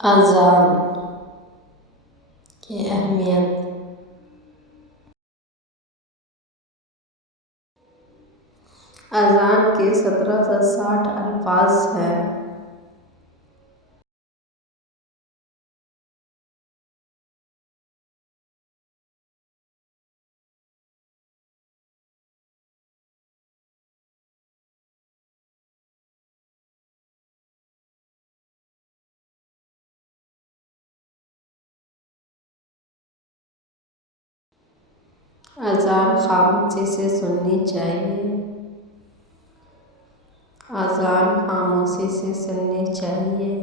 अज़ान की अहमियत। अज़ान के 17 से 60 अल्फाज हैं। अज़ान खामोशी से सुननी चाहिए। अज़ान खामोशी से सुननी चाहिए।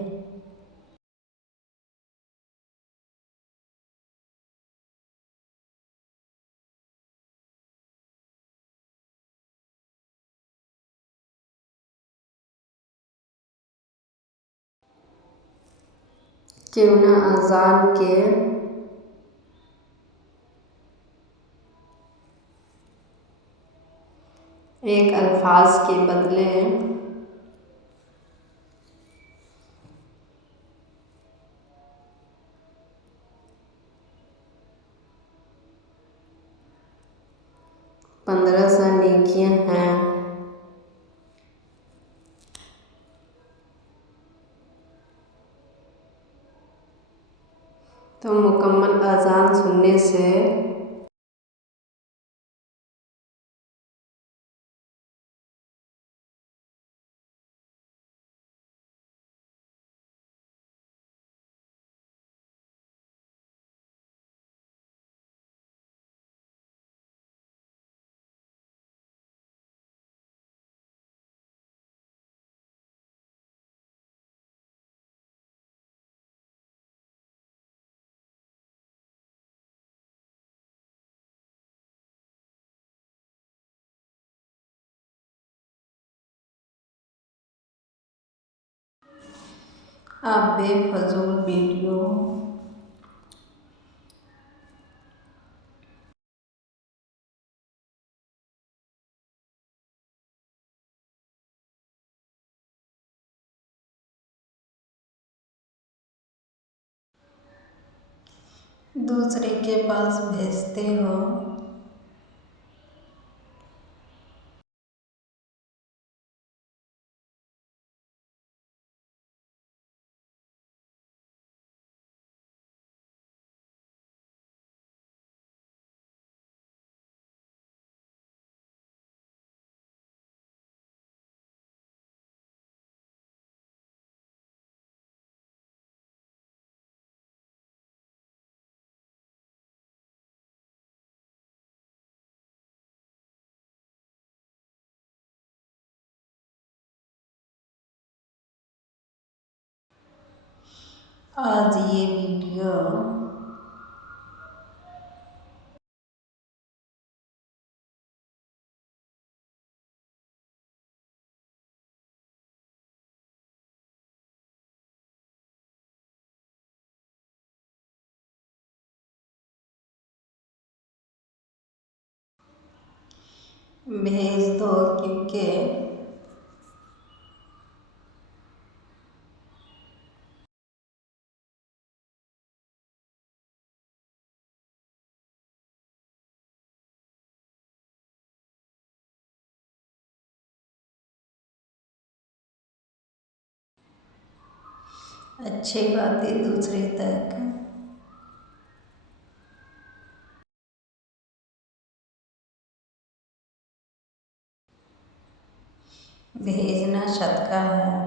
क्यों ना अज़ान के एक अल्फाज के बदले 1500 नेकियां हैं। तो मुकम्मल अज़ान सुनने से आप बेफजूल वीडियो दूसरे के पास भेजते हो। आज ये वीडियो भेज दो, क्योंकि अच्छी बातें दूसरे तक भेजना सदका है।